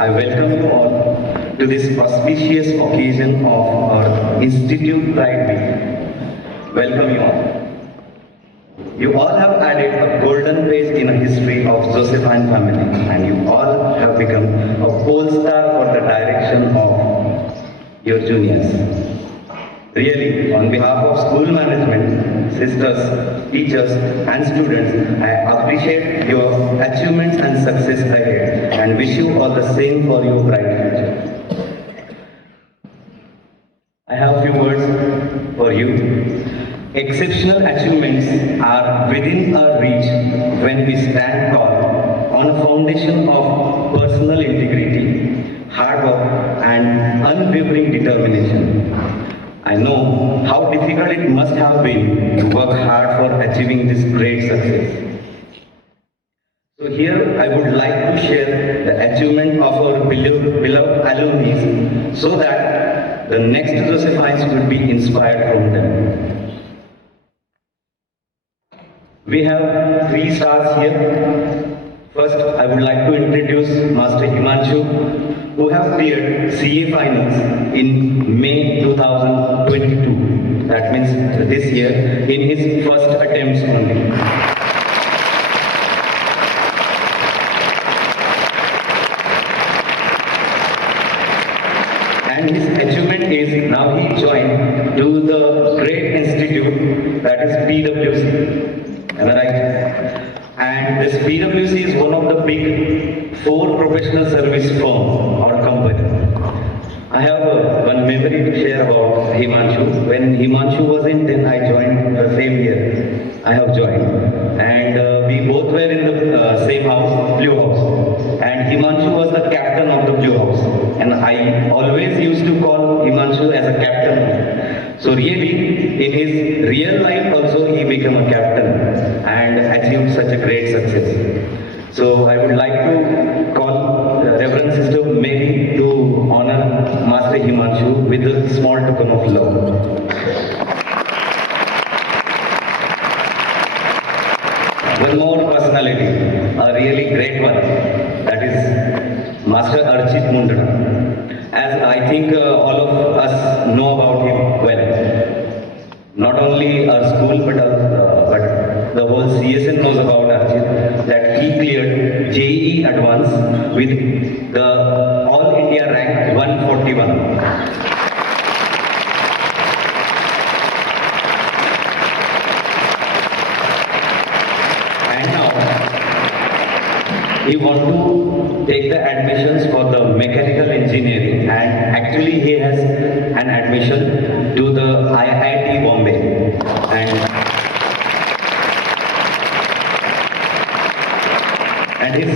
I welcome you all to this auspicious occasion of our Institute Pride Week. Welcome you all. You all have added a golden page in the history of Josephine family, and you all have become a pole star for the direction of your juniors. Really, on behalf of school management, sisters, teachers and students, I appreciate your achievements and success ahead and wish you all the same for your bright future. I have a few words for you. Exceptional achievements are within our reach when we stand tall on a foundation of personal integrity, hard work and unwavering determination. I know how difficult it must have been to work hard for achieving this great success. So here I would like to share the achievement of our beloved alumni so that the next Josephines could be inspired from them. We have 3 stars here. First, I would like to introduce Master Himanshu, who have cleared CA finals in May 2022. That means this year, in his first attempts only. And his achievement is now he joined to the great institute that is PwC. Am I right? And this PwC is one of the big 4 professional service firm or company. I have one memory to share about Himanshu. When Himanshu was in 10, I joined the same year. I have joined. And we both were in the same house, Blue House. And Himanshu was the captain of the Blue House. And I always used to call Himanshu as a captain. So really, in his real life also, he became a captain and achieved such a great success. So I would like to call Reverend Sister Mary to honor Master Himanshu with a small token of love. One more personality, a really great one, that is Master Archit Mundra. As I think all of us know about him well. Not only our school but the whole CSN knows about Archit, that he cleared JEE Advance with the All India rank 141. And now he wants to take the admissions for the mechanical engineering, and actually he has an admission to the IIT Bombay. And his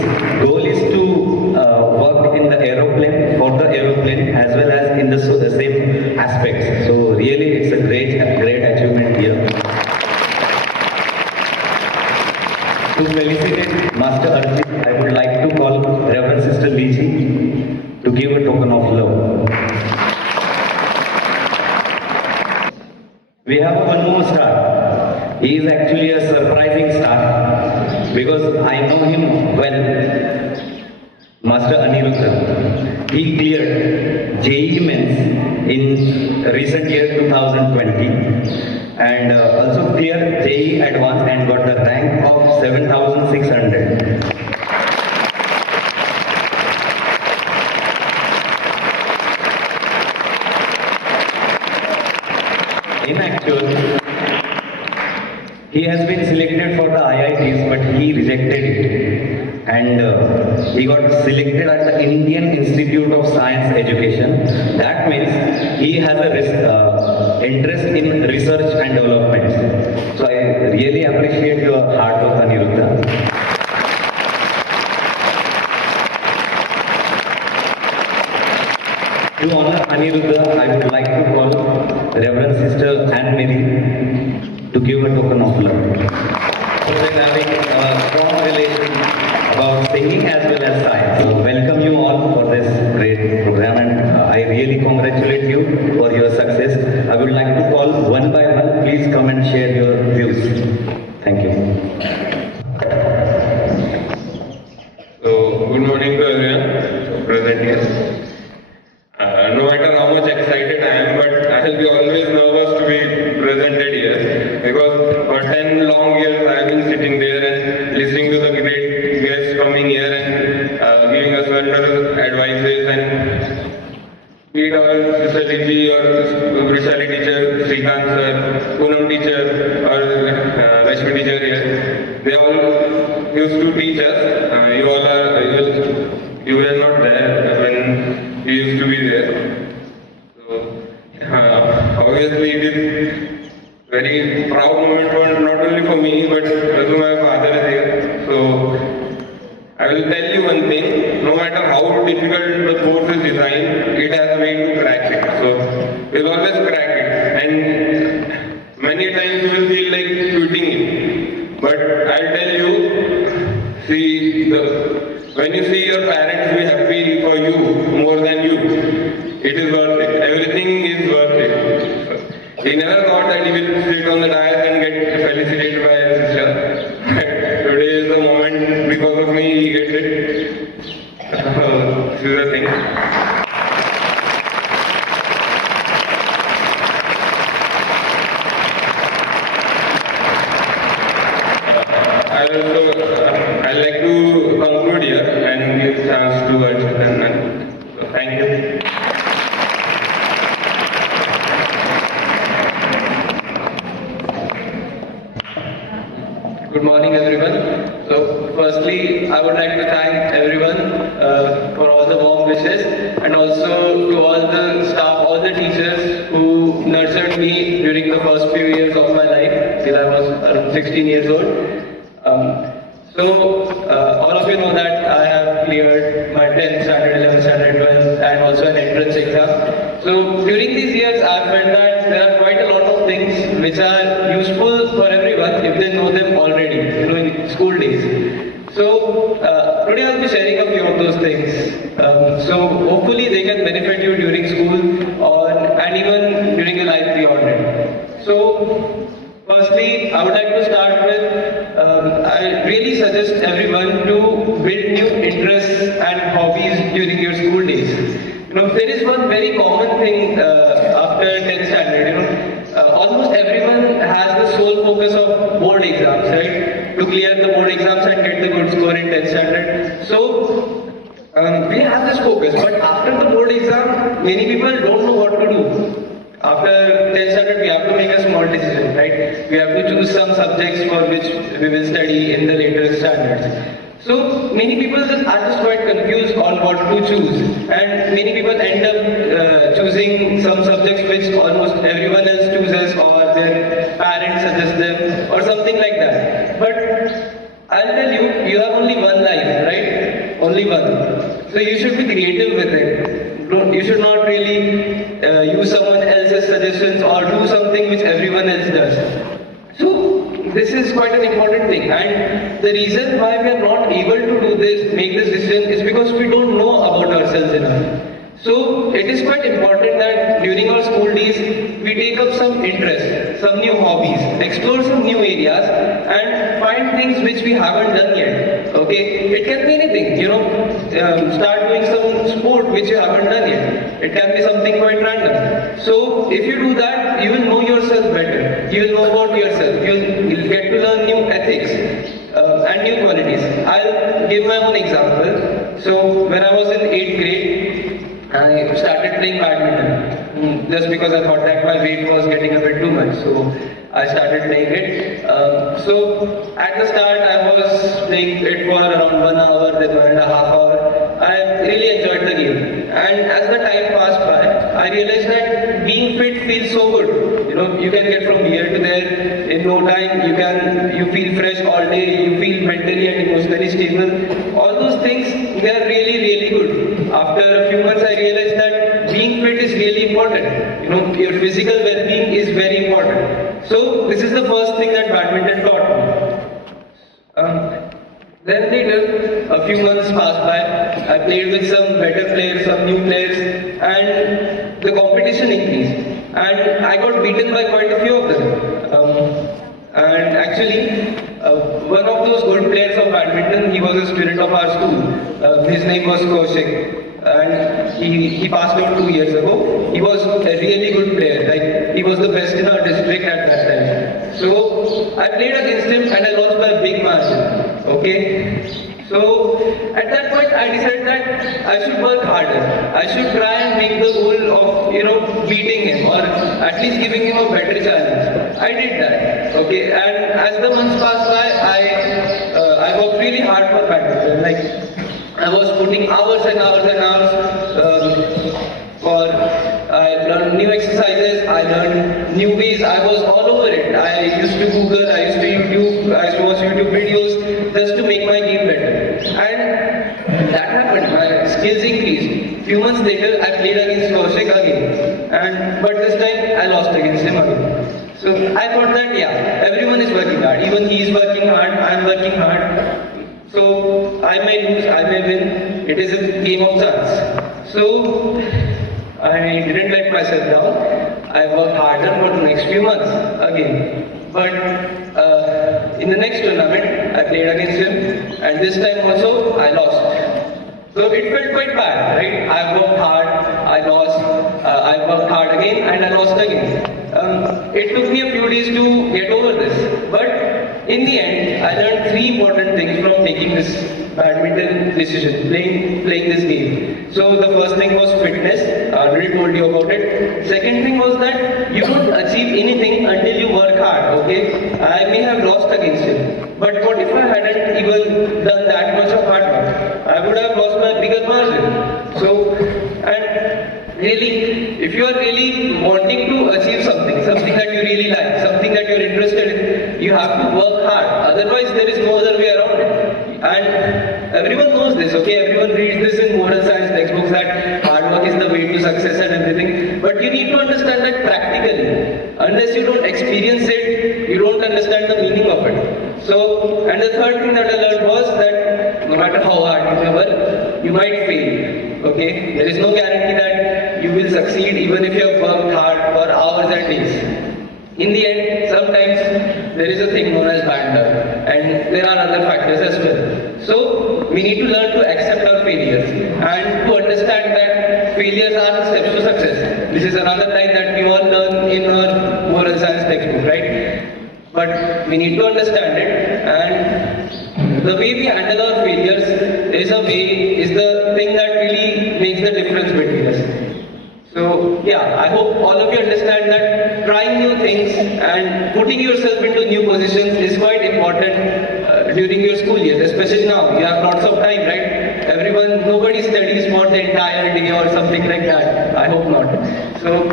goal is to work in the aeroplane, for the aeroplane as well as in the same aspects. So really it's a great achievement here. To felicitate Master Archit, I would like to call Reverend Sister Liji to give a token of love. We have one more star. He is actually a surprising star because I know him well. Master Aniruddha. He cleared JEE Mains in recent year 2020. And also cleared JEE Advanced and got the rank of 7,600. In actual, he has been selected for the IITs, but he rejected it. And he got selected at the Indian Institute of Science Education. That means he has a interest in research and development. So I really appreciate your hard work, Aniruddha. To honor Aniruddha, I would like to call Reverend Sister Anne Mary to give a token of love. So we're having a strong relation about singing as well as science. So welcome you all for this great program, and I really congratulate you for your success. I would like to call one by one. Please come and share your views. Thank you. So good morning to everyone present our Sister Linji or Vrishali teacher, Srikanth sir, Poonam teacher or Rashmi teacher here. They all used to teach us. You were not there when you used to be there. So obviously it is very proud moment for not only for me but also my father is here. So I will tell you one thing, no matter how difficult the course is designed, it has a way to crack it. So we'll always crack it. And many times you will feel like quitting it. But I'll tell you, when you see your parents be happy for you more than you, it is worth it. Everything is worth it. He never thought that he will sit on the dais and get felicitated by his sister. Today is the moment, because of me, he gets it. This is the thing. I'd like to conclude here and give chance to Archit. So thank you. Good morning, everyone. So, firstly, I would like to thank everyone for all the warm wishes, and also to all the staff, all the teachers who nurtured me during the first few years of my life till I was around 16 years old. All of you know that I have cleared my 10th standard, 11th standard, 12th, and also an entrance exam. So, during these years, I felt that there are quite a lot of things which are useful for everyone if they know them already, in school days. So, today I'll be sharing a few of those things. So, hopefully they can benefit you during school and even during the life beyond it. So, firstly, I would like to start with, I really suggest everyone to build new interests and hobbies during your school days. There is one very common thing after 10th standard, almost everyone has the sole focus of board exams, right? To clear the board exams and get the good score in 10th standard. So, we have this focus, but after the board exam, many people don't know what to do. After 10th standard, we have to make a small decision, right? We have to choose some subjects for which we will study in the later standards. So many people are just quite confused on what to choose, and many people end up choosing some subjects which almost everyone else chooses, or their parents suggest them, or something like that. But I'll tell you, you have only one life, right? Only one. So you should be creative with it. You should not really use someone else's suggestions or do something which everyone else does. So this is quite an important thing, and the reason why we are not able to do this, make this decision, is because we don't know about ourselves enough. So it is quite important that during our school days we take up some interest, some new hobbies, explore some new areas, and find things which we haven't done yet. Okay, it can be anything. Start doing some sport which you haven't done yet. It can be something quite random. So if you do that, you will know yourself better. You will know about yourself. You'll get to learn new ethics and new qualities. I'll give my own example. So when I was in 8th grade, I started playing badminton just because I thought that my weight was getting a bit too much. So I started playing it. So at the start I was playing it for around 1 hour, then 1.5 hours. I really enjoyed the game. And as the time passed by, I realized that being fit feels so good. You can get from here to there in no time. You feel fresh all day. You feel mentally and emotionally stable. All those things, they are really, really good. After a few months, I realized that being fit is really important. Your physical well-being is very important. So this is the first thing that badminton taught me. Then later, a few months passed by. I played with some better players, some new players, and the competition increased. And I got beaten by quite a few of them. And actually, one of those good players of badminton, he was a student of our school. His name was Kaushik. And he passed out 2 years ago. He was a really good player. Like, he was the best in our district at that time. So I played against him and I lost by a big margin. Okay? So at that point I decided that I should work harder. I should try and make the goal of at least giving him a better challenge. I did that, okay. And as the months passed by, I worked really hard for badminton. Like I was putting hours and hours and hours I learned new exercises, I learned new ways, I was all over it. I used to Google, I used to YouTube, I used to watch YouTube videos just to make my game better. And that happened, my skills increased. Few months later, I played against Kaushik again. But this time, I lost against him again. So I thought that, yeah, everyone is working hard. Even he is working hard, I am working hard. So I may lose, I may win. It is a game of chance. So I didn't let myself down. I worked harder for the next few months again. But in the next tournament, I played against him, and this time also I lost. So it felt quite bad, right? I worked hard, I lost, I worked hard again, and I lost again. It took me a few days to get over this. But in the end, I learned 3 important things from taking this badminton decision, playing this game. So the first thing was fitness. I already told you about it. Second thing was that you don't achieve anything until you work hard, okay? I may have lost against him, but what if I hadn't even done that much of hard work? I would have lost by a bigger margin. So, and really, if you are really wanting to achieve something that you really like, something that you're interested in, you have to work hard. Otherwise, there is no other way around it. And everyone knows this, okay? Everyone reads this in moral science textbooks that hard work is the way to success and everything. But you need to understand that practically. Unless you don't experience it, you don't understand the meaning of it. So, and the third thing that I learned was that no matter how hard you work, you might fail, okay? There is no guarantee that you will succeed even if you have worked hard for hours and days. In the end, sometimes there is a thing known as bad luck, and there are other factors as well. So we need to learn to accept our failures and to understand that failures are the steps to success. This is another line that we all learn in our moral science textbook, right? But we need to understand it, and the way we handle our failures is the thing that really makes the difference between us. So yeah, I hope all of you understand that trying new things and putting yourself into new positions is quite important during your school years, especially now. You have lots of time, right? Nobody studies for the entire day or something like that. I hope not. So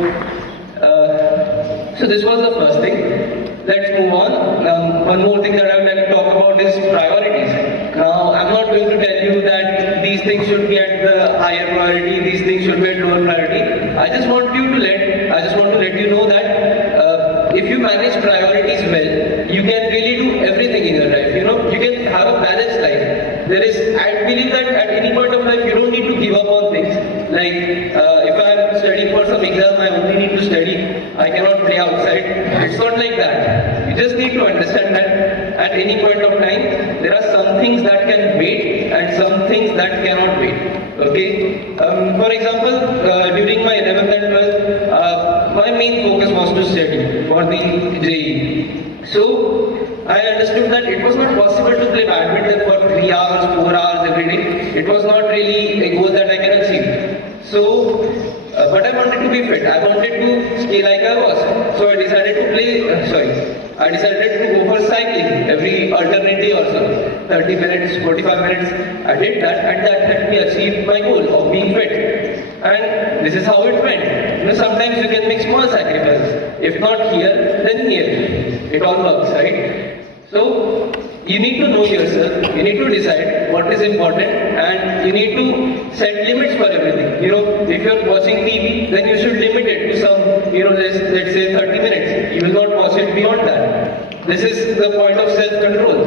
this was the first thing. Let's move on. One more thing that I would like to talk about is priorities. Now, I'm not going to tell you that these things should be at the higher priority, these things should be at lower priority. I just want to let you know that if you manage priorities well, you can really do everything in your life. You know, you can have a balanced life. I believe that at any point of life, you don't need to give up on things. Like, if I'm studying for some exam, I only need to study. I cannot play outside. It's not like that. You just need to understand that at any point of time, there are some things that can wait and some things that cannot wait. Okay? For example, during my 11th and 12th, my main focus was to study for the JEE. So, I understood that it was not possible to play badminton for 3 hours, 4 hours every day. It was not really a goal that I can achieve. So, but I wanted to be fit. I wanted to stay like I was. So I decided to go for cycling every alternate day or so. 30 minutes, 45 minutes. I did that, and that helped me achieve my goal of being fit. And this is how it went. You know, sometimes you can make small sacrifices. If not here, then here. It all works, right? So, you need to know yourself, you need to decide what is important, and you need to set limits for everything. You know, if you're watching TV, then you should limit it to some, let's say 30 minutes. You will not watch it beyond that. This is the point of self-control.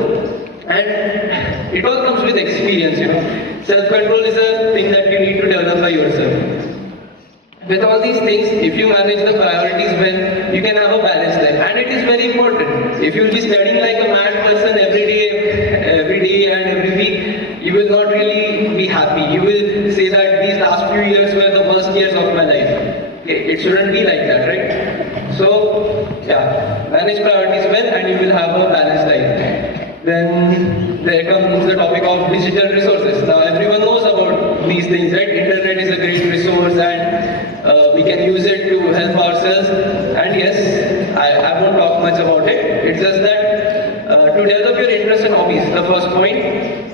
And it all comes with experience, Self-control is a thing that you need to develop by yourself. With all these things, if you manage the priorities well, you can have a balanced life. And it is very important. If you will be studying like a mad person every day and every week, you will not really be happy. You will say that these last few years were the worst years of my life. Okay, it shouldn't be like that, right? So, yeah, manage priorities well and you will have a balanced life. Then there comes the topic of digital resources. Now everyone knows about these things, right? Internet is a great resource, and We can use it to help ourselves. And yes, I won't talk much about it. It's just that to develop your interest and hobbies, the first point,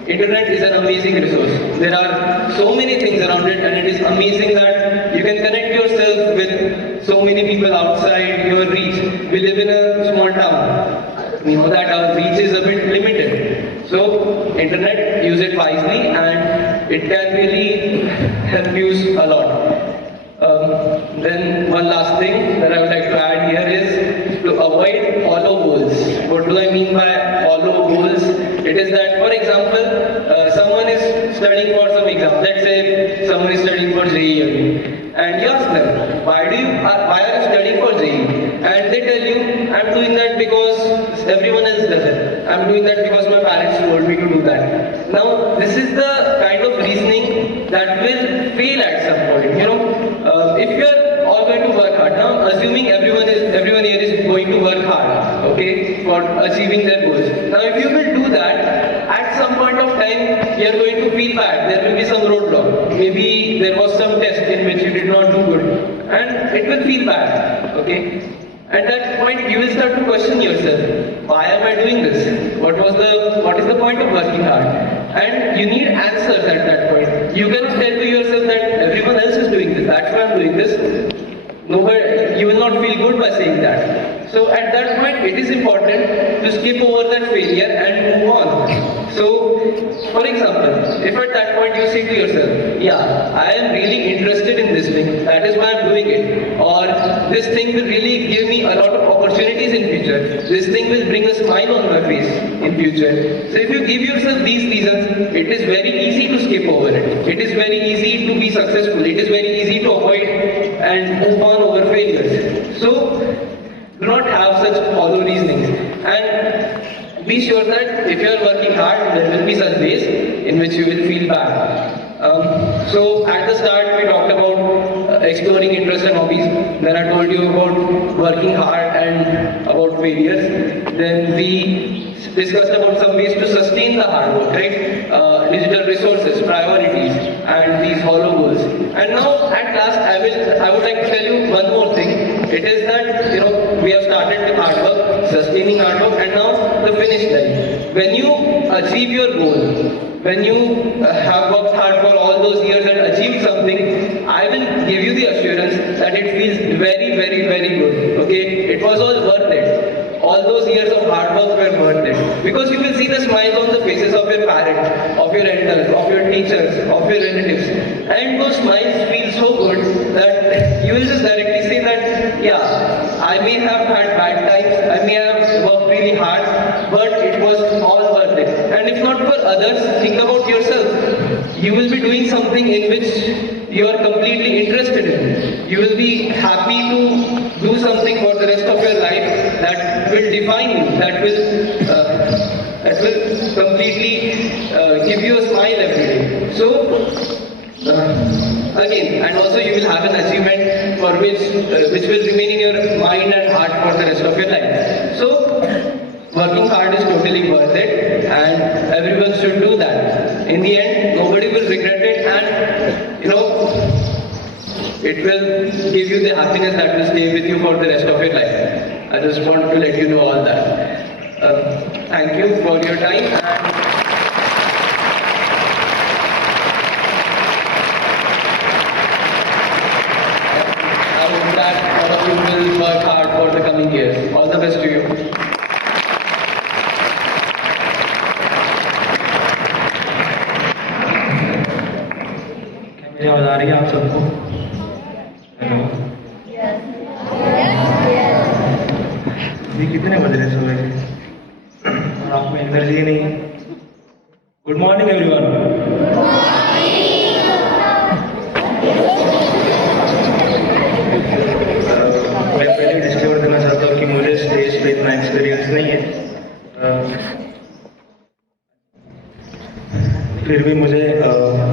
internet is an amazing resource. There are so many things around it, and it is amazing that you can connect yourself with so many people outside your reach. We live in a small town. We know that our reach is a bit limited. So, internet, use it wisely, and it can really help you a lot. Then one last thing that I would like to add here is to avoid hollow goals. What do I mean by hollow goals? It is that, for example, someone is studying for some exam. Let's say someone is studying for JEE, and you ask them, why are you studying for JEE? And they tell you, I'm doing that because everyone else does it. I'm doing that because my parents told me to do that. Now, this is the kind of reasoning that will fail at some point. If you're all going to work hard, now assuming everyone here is going to work hard, okay, for achieving their goals. Now, if you will do that, at some point of time, you're going to feel bad. There will be some roadblock. Maybe there was some test in which you did not do good, and it will feel bad, okay. At that point, you will start to question yourself, why am I doing this? What is the point of working hard? And you need answers at that point. You cannot tell to yourself that everyone else is doing this, that's why I'm doing this. Nobody, you will not feel good by saying that. So at that point, it is important to skip over that failure and move on. So, for example, if at that point you say to yourself, yeah, I am really interested in this thing, that is why I'm doing it. Or this thing will really give me a lot of opportunities in future. This thing will bring a smile on my face in future. So if you give yourself these reasons, it is very easy to skip over it. It is very easy to be successful. It is very easy to avoid and move on over failures. So, do not have such hollow reasonings. And be sure that if you are working hard, there will be such days in which you will feel bad. So at the start we talked about exploring interests and hobbies. Then I told you about working hard and about failures. Then we discussed about some ways to sustain the hard work, right? Digital resources, priorities, and these hollow goals. And now at last I would like to tell you one more thing. It is that we have started the hard work, sustaining hard work, and now the finish line. When you achieve your goal, when you have worked hard for all those years and achieved something, I will give you the assurance that it feels very, very, very good. Okay, it was all worth it. All those years of hard work were worth it. Because you will see the smiles on the faces of your parents, of your elders, of your teachers, of your relatives. And those smiles feel so good that you will just directly say that, yeah, I may have had bad times, I may have worked really hard, but it was all worth it. And if not for others, think about yourself. You will be doing something in which you are completely interested in. You will be happy to do something for the rest of your life that will define you, that will completely give you a smile every day. So, again, and also you will have an achievement for which will remain in your mind and heart for the rest of your life. So, working hard is totally worth it, and everyone should do that. In the end, nobody will regret it, and it will give you the happiness that will stay with you for the rest of your life. I just want to let you know all that. Thank you for your time. I hope that all of you will work hard for the coming years. All the best to you. मेरी आवाज आ रही है आप सबको? Hello. अभी कितने बज रहे सुबह के? और आप में एनर्जी ही नहीं है। Good morning everyone. मैं पहले डिस्क्लेमर देना चाहता हूँ कि मुझे स्टेज पे इतना एक्सपीरियंस नहीं है। फिर भी मुझे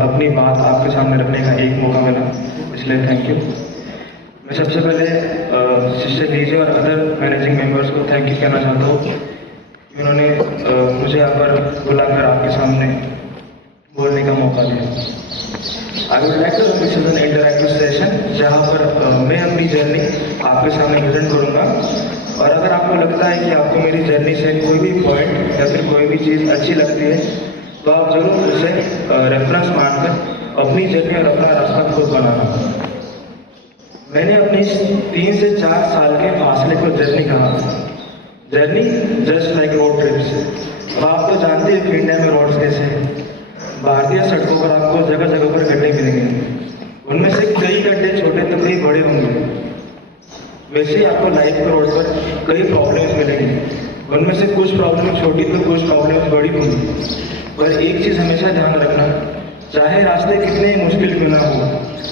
अपनी बात आपके सामने रखने का एक मौका मिला, इसलिए थैंक यू। मैं सबसे पहले सिस्टर लीजी और अदर मैनेजिंग मेंबर्स को थैंक यू कहना चाहता हूँ। उन्होंने मुझे यहाँ पर बुलाकर आपके सामने बोलने का मौका दिया। I would like to know this is an interactive session जहाँ पर मैं अपनी जर्नी आपके सामने प्रेजेंट करूँगा और अगर आपको लगता है कि आपको मेरी जर्नी से कोई भी पॉइंट या फिर कोई भी चीज़ अच्छी लगती है तो आप जरूर उसे रेफरेंस मानकर अपनी जर्नी और अपना रास्ता खुद बनाना। मैंने अपनी 3 से 4 साल के फासले को जर्नी कहा। Journey just like road trips. आप तो जानते हैं कि इंडिया में रोड्स कैसे हैं। भारतीय सड़कों पर आपको जगह जगह पर गड्ढे मिलेंगे। उनमें से कई गड्ढे छोटे तो कई बड़े होंगे। वैसे ही आपको लाइफ के रोड पर कई प्रॉब्लम्स मिलेंगी। उनमें से कुछ प्रॉब्लम छोटी तो कुछ प्रॉब्लम बड़ी होंगी। पर एक चीज़ हमेशा ध्यान रखना, चाहे रास्ते कितने मुश्किल क्यों ना हो,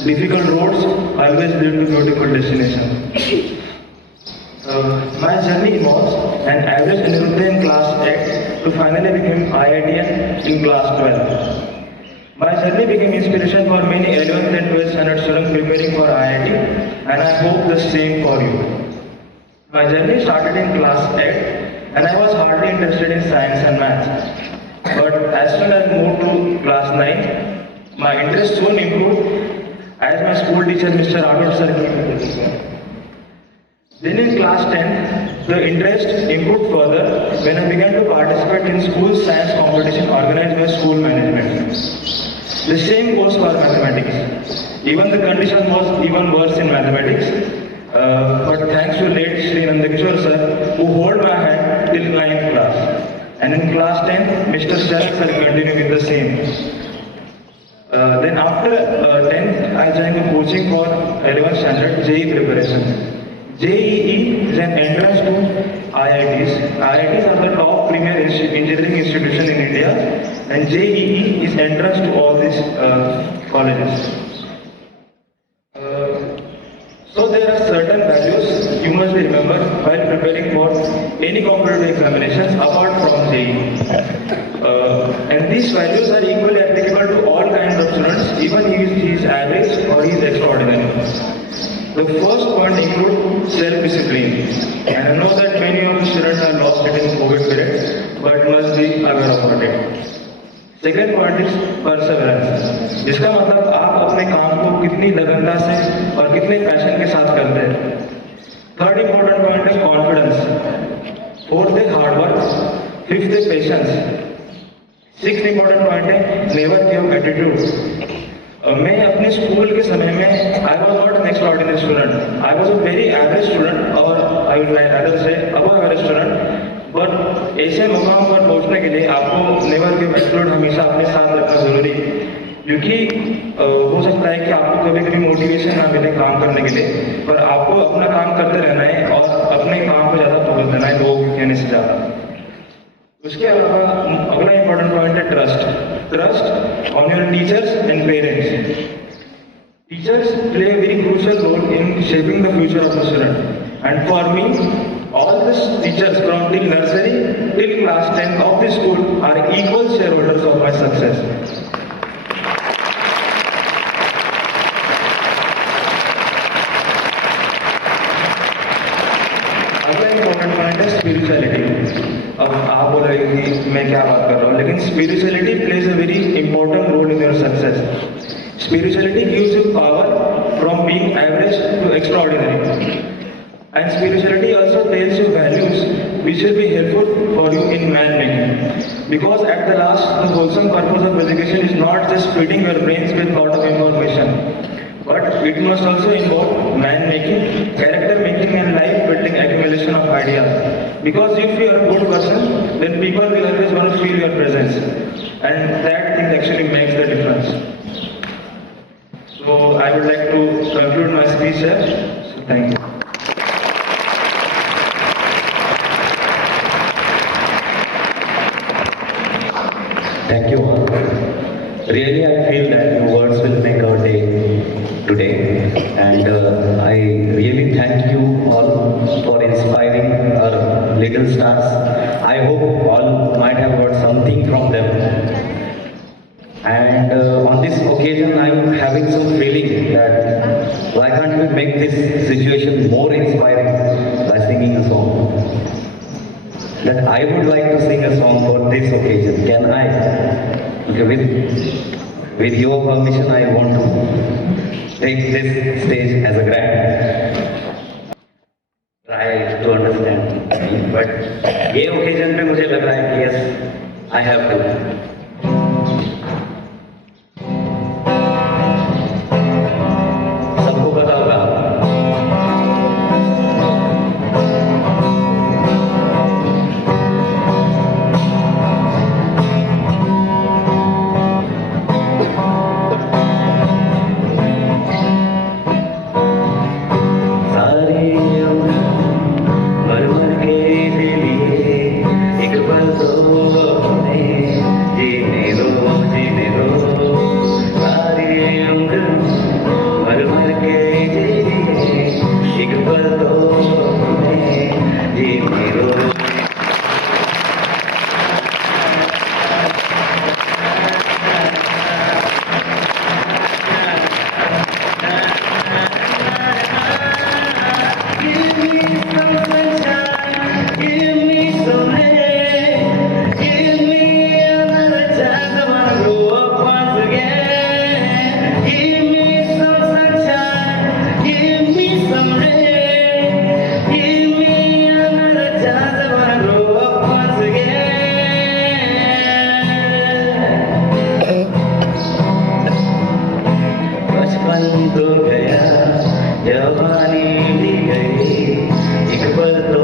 difficult roads always lead to beautiful destination. My journey was an average Nirudya in class 8 to finally become IITian in class 12. My journey became inspiration for many 11th and 12th standard students preparing for IIT, and I hope the same for you. My journey started in class 8 and I was hardly interested in science and maths. But as soon as I moved to class 9, my interest soon improved as my school teacher Mr. Arnold sir came. Then in class 10, the interest improved further when I began to participate in school science competition organized by school management. The same goes for mathematics. Even the condition was even worse in mathematics. But thanks to late Shri Nandakishore sir, who held my hand till 9th class. And in class 10, Mr. Sharak sir continued with the same. Then after 10th, I joined the coaching for 11th standard JEE preparation. JEE is an entrance to IITs. IITs are the top premier engineering institution in India, and JEE is entrance to all these colleges. So there are certain values you must remember while preparing for any competitive examinations apart from JEE. And these values are equally applicable to all kinds of students, even if he is average or he is extraordinary. The first point includes self-discipline. And I know that many of the students are lost it in COVID period, but must be aware of it. Second point is perseverance. जिसका मतलब आप अपने काम को कितनी लगनता से और कितने पैशन के साथ करते हैं. Third important point is confidence. Fourth is hard work. Fifth is patience. Sixth important point है never give attitude. मैं अपने स्कूल के समय में I was not an extraordinary student, I was a very average student और I would like other से above average student. But ऐसे मुकाम पर पहुंचने के लिए आपको नेवर गिव एटीट्यूड हमेशा अपने साथ रखना जरूरी है, क्योंकि हो सकता है कि आपको कभी कभी मोटिवेशन ना मिले काम करने के लिए, पर आपको अपना काम करते रहना है और अपने काम पर ज़्यादा फोकस देना है लोगों के कहने से ज़्यादा। उसके अलावा अगला इंपॉर्टेंट पॉइंट है trust on your teachers and parents. Teachers play a very crucial role in shaping the future of the student, and for me all the teachers from till nursery till class 10 of the school are equal shareholders of my success. अगला important point है spirituality. अब आप बोल रहे हैं कि मैं क्या बात कर रहा हूँ, लेकिन spirituality plays a very important role in your success. Spirituality gives you power from being average to extraordinary. And spirituality also tells you values which will be helpful for you in man making. Because at the last, the wholesome purpose of education is not just feeding your brains with lot of information, but it must also involve man making, character making and life building accumulation of ideas. Because if you are a good person, then people will always want to feel your presence. And that thing actually makes the difference. So I would like to conclude my speech here. So thank you. Thank you all. Really, I feel that your words will make our day today, and I really thank you all for inspiring our little stars. I hope all might have got something from them. And on this occasion, I'm having some feeling that why can't we make this situation more inspiring by singing a song? That I would like to sing a song for this occasion. Can I? Okay, With your permission, I want to take this stage as a grant. Try to understand me, but ये occasion पे मुझे लग रहा है कि yes, I have to. सबको पता होगा सारी उम्र मर मर के लिए एक पल तो हमें जीने दो सारी उम्र मर मर के लिए एक पल तो हमें जीने दो Give me some sunshine, give me some rain, give me another chance. I wanna grow up once again. Give me some sunshine, give me some rain, give me another chance. I wanna grow up once again. बचपन तो गया जवानी भी गई एक पल तो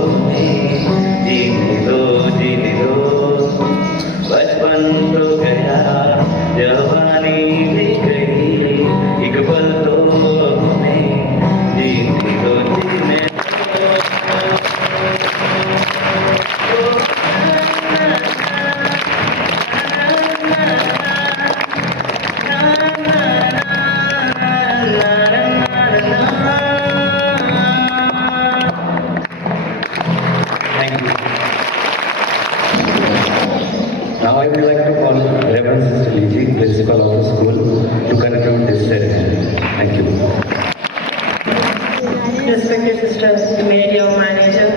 हमें जीने दो बचपन तो गया जवानी भी गई एक पल तो हमें जीने दो Thank you. Now I would like to call Reverend Sister Liji, principal of the school, to conclude this ceremony. Thank you. Respected Sister Mary, our manager,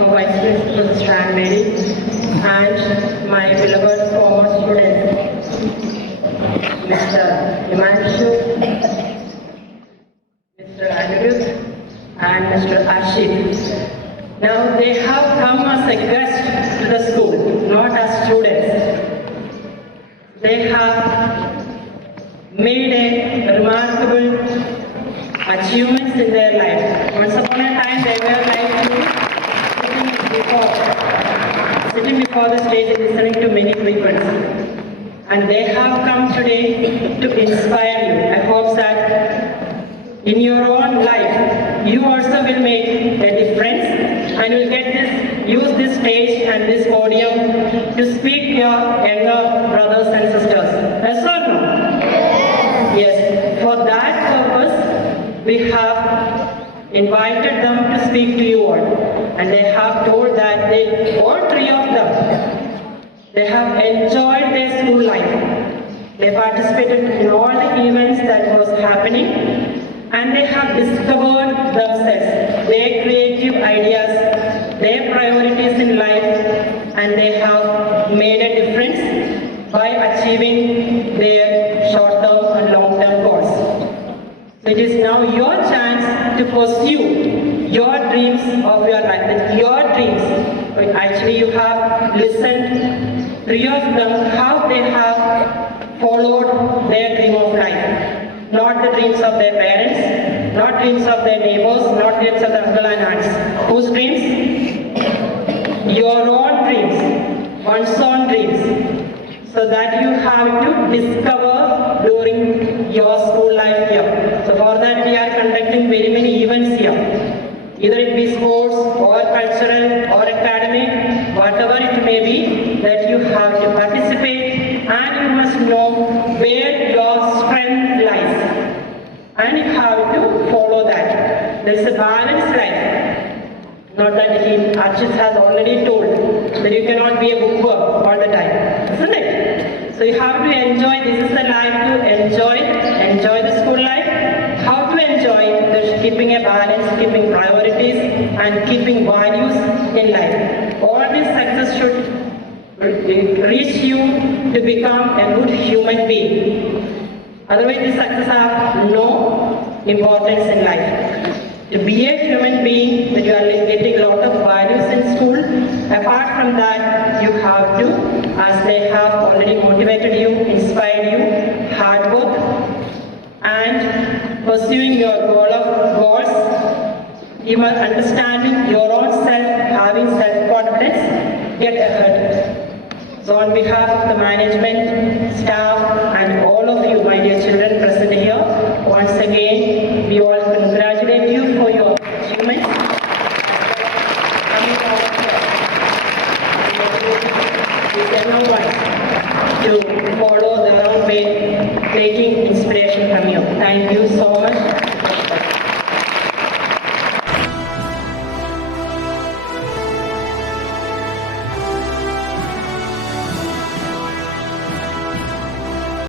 our vice principal, Sister Anne Mary, and my beloved former student, Mr. Himanshu, Mr. Anirudh, and Mr. Ashit. Now they have come as a guest to the school, not as students. They have made a remarkable achievements in their life. Once upon a time, they were like sitting before the stage and listening to many frequencies. And they have come today to inspire you. I hope that in your own life, you also will make a difference and will use this stage and this podium to speak to your younger brothers and sisters. Yes or no? Yes. For that purpose, we have invited them to speak to you all. And they have told that all three of them, they have enjoyed their school life. They participated in all the events that was happening. And they have discovered themselves, their creative ideas, their priorities in life, and they have made a difference by achieving their short-term and long-term goals. So it is now your chance to pursue your dreams of your life, your dreams. Actually, you have listened, three of them, how they have followed their dream of life. Not the dreams of their parents, not dreams of their neighbors, not dreams of the uncle and aunts. Whose dreams? Your own dreams, one's own dreams. So that you have to discover during your school life here. So for that we are conducting very many events here. Either it be sports or cultural or academic, whatever it may be, that you have to participate and you must know where your strength lies. And you have to follow that. There is a balanced life. Not that Archit has already told that you cannot be a bookworm all the time, isn't it? So you have to enjoy, this is the life to enjoy the school life. How to enjoy? There's keeping a balance, keeping priorities and keeping values in life. All this success should reach you to become a good human being. Otherwise, this success have no importance in life. To be a human being, that you are getting a lot of values in school. Apart from that, you have to, as they have already motivated you, inspired you, hard work, and pursuing your goals, you are understanding your own self, having self-confidence, get ahead. So on behalf of the management, staff, and all of you, my dear children present here, once again, we all congratulate you for your achievements. Everyone to follow the road way, taking inspiration from you. Thank you so much.